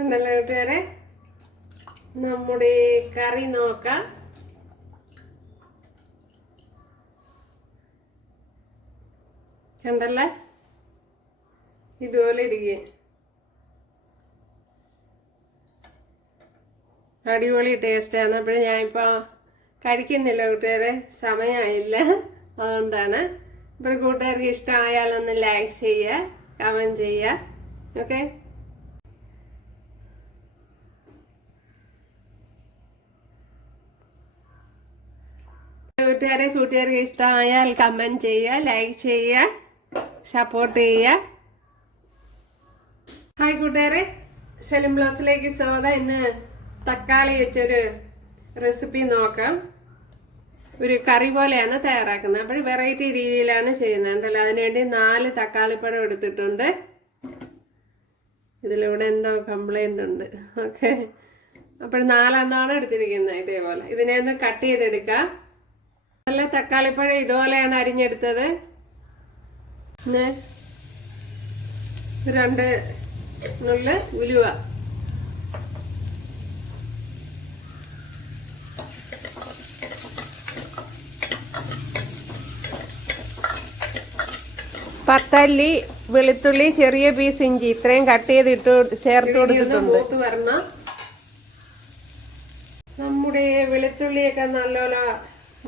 എന്നല്ല കൂട്ടുകാരെ, നമ്മുടെ കറി നോക്കാം. കണ്ടല്ലേ, ഇതുപോലെ ഇരിക്കുക. അടിപൊളി ടേസ്റ്റാണ്. അപ്പോഴും ഞാനിപ്പോൾ കഴിക്കുന്നില്ല കൂട്ടുകാരെ, സമയമായില്ല, അതുകൊണ്ടാണ്. ഇപ്പോൾ കൂട്ടുകാർക്ക് ഇഷ്ടമായാലൊന്ന് ലൈക്ക് ചെയ്യുക, കമൻറ്റ് ചെയ്യുക. ഓക്കെ, കൂട്ടുകാർക്ക് ഇഷ്ടമായാൽ കമൻറ്റ് ചെയ്യുക, ലൈക്ക് ചെയ്യുക, സപ്പോർട്ട് ചെയ്യുക. ഹായ് കൂട്ടുകാരെ, സെലിം ബ്ലോസിലേക്ക് സ്വാഗതം. ഇന്ന് തക്കാളി വെച്ചൊരു റെസിപ്പി നോക്കാം. ഒരു കറി പോലെയാണ് തയ്യാറാക്കുന്നത്. അപ്പോൾ വെറൈറ്റി രീതിയിലാണ് ചെയ്യുന്നത്. ഉണ്ടല്ലോ, അതിനുവേണ്ടി 4 തക്കാളിപ്പഴം എടുത്തിട്ടുണ്ട്. ഇതിലൂടെ എന്തോ കംപ്ലൈന്റ് ഉണ്ട്. ഓക്കെ, അപ്പോൾ 4 എണ്ണമാണ് എടുത്തിരിക്കുന്നത്. ഇതേപോലെ ഇതിനെ ഒന്ന് കട്ട് ചെയ്തെടുക്കാം. നല്ല തക്കാളിപ്പഴം ഇതുപോലെയാണ് അരിഞ്ഞെടുത്തത്. 2 നുള്ള് ഉലുവ, പത്തല്ലി വെളുത്തുള്ളി, ചെറിയ പീസ് ഇഞ്ചി, ഇത്രയും കട്ട് ചെയ്തിട്ട് ചേർത്ത് കൊടുത്തിട്ടുണ്ട്. വരണം. നമ്മുടെ വെളുത്തുള്ളിയൊക്കെ നല്ലോണം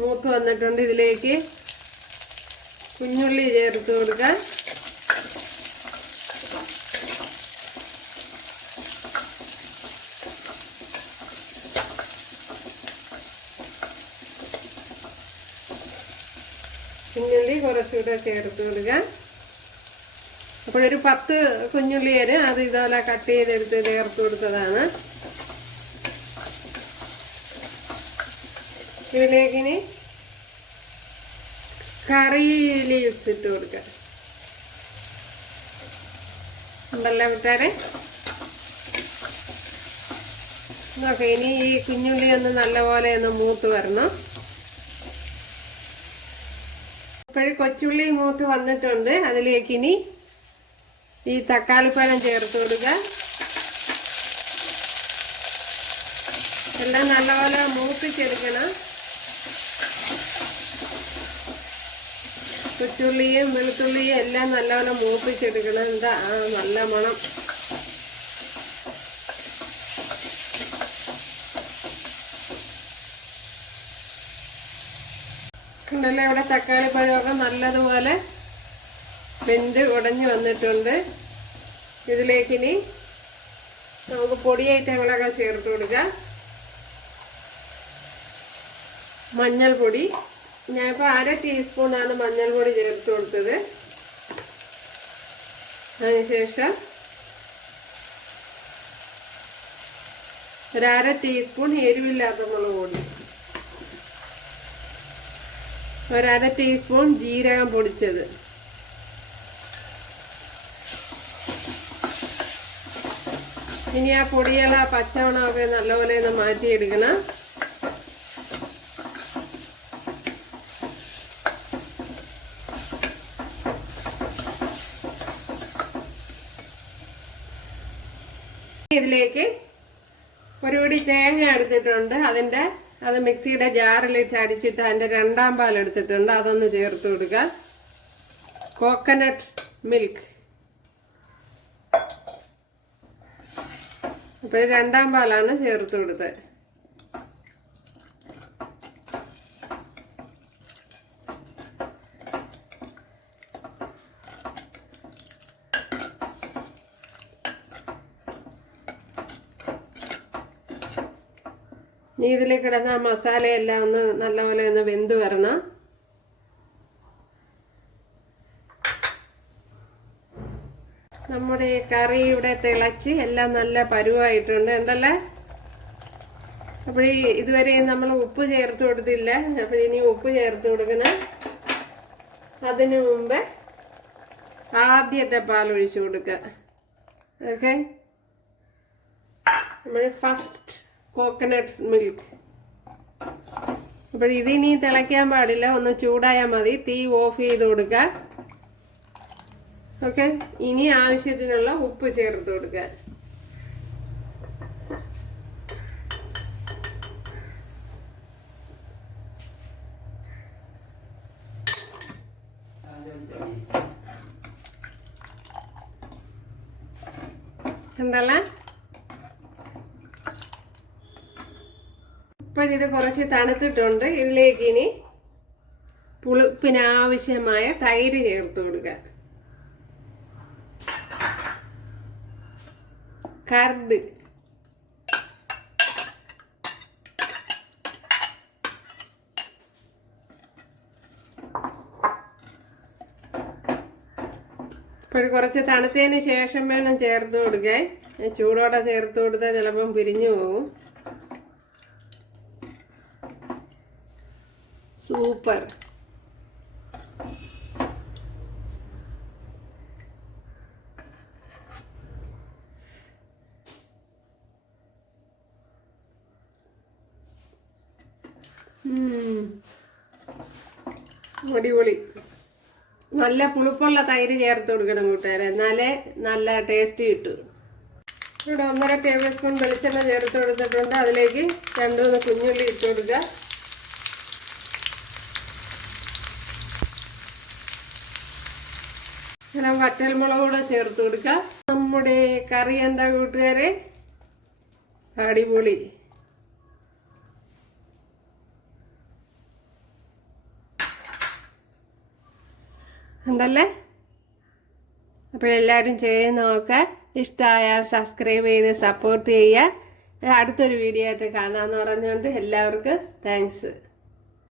മൂത്ത് വന്നിട്ടുണ്ട്. ഇതിലേക്ക് കുഞ്ഞുള്ളി ചേർത്ത് കൊടുക്കാം. കുഞ്ഞുള്ളി കുറച്ചുകൂടെ ചേർത്ത് കൊടുക്കാം. അപ്പോഴൊരു 10 കുഞ്ഞുള്ളി വരും. അത് ഇതുപോലെ കട്ട് ചെയ്തെടുത്ത് ചേർത്ത് കൊടുത്തതാണ്. ഇതിലേക്കിനി കറി ലീവ്സ് ഇട്ട് കൊടുക്കാം. ഉണ്ടല്ലോ വിട്ടാരെ, നോക്കാം. ഇനി ഈ കുഞ്ഞുള്ളി ഒന്ന് നല്ലപോലെ ഒന്ന് മൂത്ത് വരണം. ഇപ്പോഴും കൊച്ചുള്ളി മൂത്ത് വന്നിട്ടുണ്ട്. അതിലേക്കിനി ഈ തക്കാളിപ്പഴം ചേർത്ത് കൊടുക്കുക. എല്ലാം നല്ലപോലെ മൂപ്പിച്ചെടുക്കണം. കൊച്ചുള്ളിയും വെളുത്തുള്ളിയും എല്ലാം നല്ലപോലെ മൂപ്പിച്ചെടുക്കണം. എന്താ നല്ല മണം. ഉണ്ടല്ലോ, ഇവിടെ തക്കാളിപ്പഴമൊക്കെ നല്ലതുപോലെ വെന്ത് ഉടഞ്ഞു വന്നിട്ടുണ്ട്. ഇതിലേക്കിനി നമുക്ക് പൊടി ഐറ്റങ്ങളൊക്കെ ചേർത്ത് കൊടുക്കാം. മഞ്ഞൾപ്പൊടി, ഞാനിപ്പോൾ 1/2 ടീസ്പൂണാണ് മഞ്ഞൾപ്പൊടി ചേർത്ത് കൊടുത്തത്. അതിനുശേഷം 1/2 ടീസ്പൂൺ എരിവില്ലാത്ത മുളക് പൊടി, 1/2 ടീസ്പൂൺ ജീരകം പൊടിച്ചത്, ഇനി ആ പൊടിയെല്ലാം പച്ചമണമൊക്കെ നല്ലപോലെ ഒന്ന് മാറ്റിയെടുക്കണം. ഇതിലേക്ക് ഒരു പിടി തേങ്ങ എടുത്തിട്ടുണ്ട്. അത് മിക്സിയുടെ ജാറിലിട്ട് അടിച്ചിട്ട് അതിൻ്റെ 2ാം പാൽ എടുത്തിട്ടുണ്ട്. അതൊന്ന് ചേർത്ത് കൊടുക്കുക. കോക്കനട്ട് മിൽക്ക്, അപ്പോൾ 2ാം പാലാണ് ചേർത്ത് കൊടുത്തത്. ഇനി ഇതിൽ കിടന്ന മസാലയെല്ലാം ഒന്ന് നല്ലപോലെ ഒന്ന് വെന്ത് വരണം. നമ്മുടെ കറി ഇവിടെ തിളച്ച് എല്ലാം നല്ല പരുവായിട്ടുണ്ട്. ഉണ്ടല്ലേ, അപ്പോൾ ഇതുവരെ നമ്മൾ ഉപ്പ് ചേർത്ത് കൊടുത്തില്ല. അപ്പോൾ ഇനി ഉപ്പ് ചേർത്ത് കൊടുക്കണം. അതിനു മുമ്പ് ആദ്യത്തെ പാൽ ഒഴിച്ചു കൊടുക്കുക. ഓക്കെ, നമ്മൾ ഫസ്റ്റ് കോക്കനട്ട് മിൽക്ക്. അപ്പോൾ ഇതിനി തിളയ്ക്കാൻ പാടില്ല, ഒന്ന് ചൂടായാൽ മതി. തീ ഓഫ് ചെയ്ത് കൊടുക്കുക. ഓക്കെ, ഇനി ആവശ്യത്തിനുള്ള ഉപ്പ് ചേർത്ത് കൊടുക്കുക. ഉണ്ടല്ലേ. ഇപ്പോഴിത് കുറച്ച് തണുത്തിട്ടുണ്ട്. ഇതിലേക്ക് ഇനി പുളിപ്പിനാവശ്യമായ തൈര് ചേർത്ത് കൊടുക്കുക. കർഡ്, ഇപ്പോൾ കുറച്ച് തണുത്തതിന് ശേഷം വേണം ചേർത്ത് കൊടുക്കാൻ. ചൂടോടെ ചേർത്ത് കൊടുത്താൽ ചിലപ്പം പിരിഞ്ഞു പോകും. സൂപ്പർ. അടിപൊളി. നല്ല പുളിപ്പുള്ള തൈര് ചേർത്ത് കൊടുക്കണം കൂട്ടുകാരെ, എന്നാലേ നല്ല ടേസ്റ്റ് കിട്ടും. ഇവിടെ 1.5 ടേബിൾ സ്പൂൺ വെളിച്ചെണ്ണ ചേർത്ത് കൊടുത്തിട്ടുണ്ട്. അതിലേക്ക് 2-3 കുഞ്ഞുള്ളി ഇട്ട് കൊടുക്കുക. അങ്ങനെ വറ്റൽമുളക് കൂടെ ചേർത്ത് കൊടുക്കുക. നമ്മുടെ കറി എന്താ കൂട്ടുകാരെ, അടിപൊളി. ഉണ്ടല്ലേ. അപ്പോഴെല്ലാവരും ചെയ്ത് നോക്കുക. ഇഷ്ടമായാൽ സബ്സ്ക്രൈബ് ചെയ്ത് സപ്പോർട്ട് ചെയ്യുക. അടുത്തൊരു വീഡിയോ ആയിട്ട് കാണാമെന്ന് പറഞ്ഞുകൊണ്ട് എല്ലാവർക്കും താങ്ക്സ്.